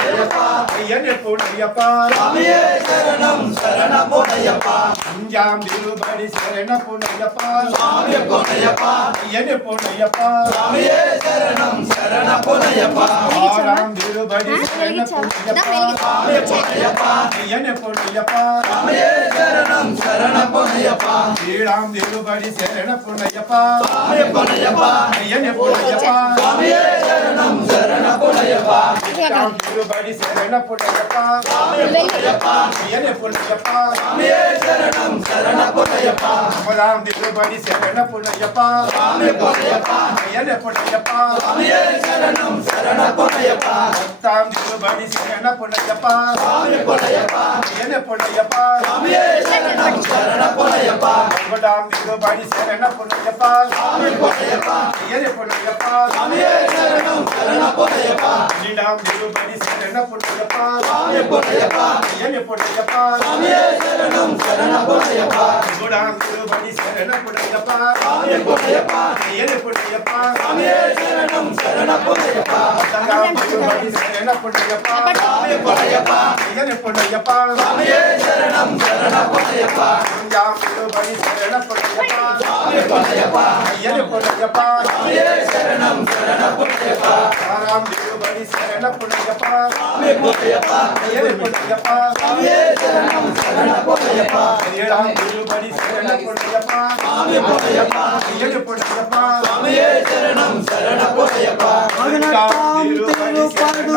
ஐயனே பொன்னையப்பா சுவாமியே சரணம் சரணம் பொன்னையப்பா அஞ்சாம் திருப்படி சரண பொன்னையப்பா சுவாமியே பொன்னையப்பா ஐயனே பொன்னையப்பா சுவாமியே சரணம் சரணம் பொன்னையப்பா ஆறாம் திருப்படி சரண பொன்னையப்பா சுவாமியே பொன்னையப்பா ஐயனே பொன்னையப்பா சுவாமியே சரணம் சரணம் பொன்னையப்பா ஏழாம் திருப்படி சரண பொன்னையப்பா சுவாமியே பொன்னையப்பா ஐயனே பொன்னையப்பா சுவாமியே சரணம் சரணம் பொன்னையப்பா எட்டாம் திருப்படி சரண பொன்னையப்பா சுவாமியே பொன்னையப்பா ஐயனே பொன்னையப்பா சுவாமியே சரணம் சரணம் பொன்னையப்பா ஒன்பதாம் திருப்படி சரண பொன்னையப்பா சுவாமியே பொன்னையப்பா ஐயனே பொன்னையப்பா சுவாமியே சரணம் சரணம் பொன்னையப்பா பத்தாம் திருப்படி சரண பொன்னையப்பா சுவாமியே பொன்னையப்பா ஐயனே பொன்னையப்பா சுவாமியே சரணம் சரணம் பொன்னையப்பா ஒன்பதாம் திருப்படி சரண பொன்னையப்பா சுவாமியே பொன்னையப்பா ஐயனே பொன்னையப்பா சுவாமியே சரணம் சரணம் பொன்னையப்பா பன்னிரண்டாம் திருப்படி சரண பொன்னையப்பா சுவாமியே பொன்னையப்பா ஐயனே பொன்னையப்பா சுவாமியே சரணம் சரணம் பொன்னையப்பா பதிமூணாம் திருப்படி சரண பொன்னையப்பா சுவாமியே பொன்னையப்பா ஐயனே பொன்னையப்பா சுவாமியே சரணம் சரணம் பொன்னையப்பா பத்தாம் திருப்படி சரண பொன்னையப்பா சுவாமியே பொன்னையப்பா ஐயனே பொன்னையப்பா சுவாமியே சரணம் சரணம் பொன்னையப்பா அஞ்சாம் திருப்படி சரண பொன்னையப்பா சுவாமியே பொன்னையப்பா ஐயனே பொன்னையப்பா சுவாமியே சரணம் சரணம் பொன்னையப்பா ஆறாம் திருப்படி சரண பொன்னையப்பா சுவாமியே பொன்னையப்பா ஐயனே பொன்னையப்பா சுவாமியே சரணம் சரணம் பொன்னையப்பா ஏழாம் திருப்படி சரண பொன்னையப்பா சுவாமியே பொன்னையப்பா ஐயனே பொன்னையப்பா சுவாமியே சரணம் சரணம் பொன்னையப்பா பதினெட்டாம் திருப்படி சரண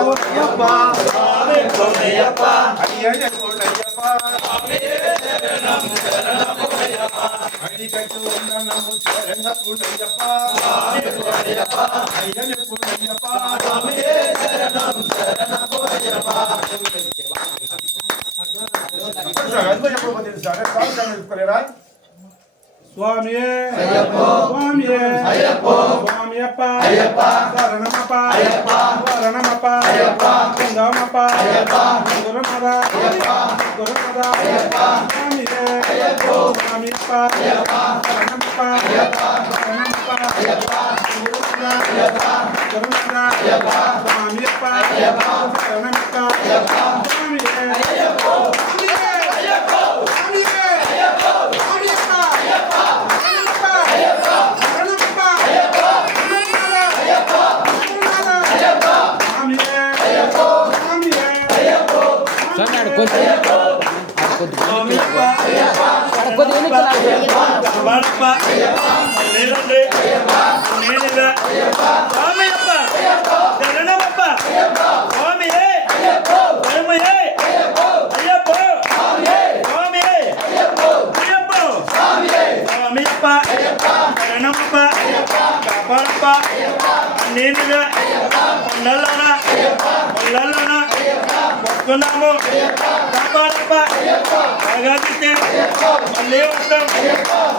பொன்னையப்பா சுவாமியே பொன்னையப்பா ஐயனே பொன்னையப்பா சுவாமியே சரணம் சரணம் பொன்னையப்பா அடிக்கட்டு வந்த நமு சரண பொன்னையப்பா சுவாமியே பொன்னையப்பா ஐயனே பொன்னையப்பா சுவாமியே சரணம் சரணம் பொன்னையப்பா சுவாமியே ஐயப்போ சுவாமியே ஐயப்போ சுவாமியப்பா ஐயப்பா சரணமப்பா ஐயப்பா சரணமப்பா ஐயப்பா குந்தமப்பா ஐயப்பா குருநாதா ஐயப்பா குருநாதா ஐயப்பா சுவாமியே ஐயப்போ சுவாமியப்பா ஐயப்பா சரணமப்பா ஐயப்பா சரணமப்பா ஐயப்பா குருநாதா ஐயப்பா குருநாதா ஐயப்பா சுவாமியப்பா ஐயப்பா சரணமப்பா ஐயப்பா சுவாமியே ஐயப்போ சுவாமியே ஐயப்போ சுவாமியே ஐயப்போ சுவாமியப்பா ஐயப்பா சரணமப்பா ஐயப்பா சரணமப்பா ஐயப்பா குருநாதா ஐயப்பா குருநாதா ஐயப்பா சுவாமியே ஐயப்போ சுவாமியே ஐயப்பో சொன்னாడు కొంచెం ஐயப்போ స్వామియప్పా కొద్ది వెనక్కి వాడప్పా లేదండి నేనుగా స్వామియప్ప శరణమప్ప స్వామియే ధర్మయే అయ్యప్పో స్వామియే అయ్యప్పో స్వామియప్ప శరణమప్ప కాపాడప్ప నేనుగా కొండల్లోనా ముళ్ళల్లోనా వస్తున్నాము కాపాడప్ప అగాదితే మళ్ళీ వస్తాం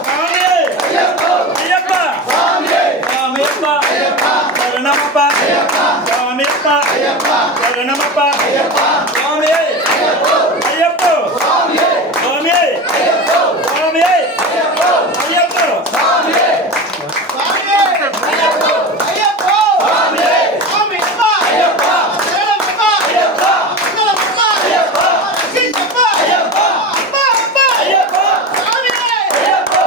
స్వామియే అయ్యప్ప స్వామియప్ప శరణమప్ప స్వామియప్ప శరణమప్ప స్వామియే అయ్యప్ప స్వామియే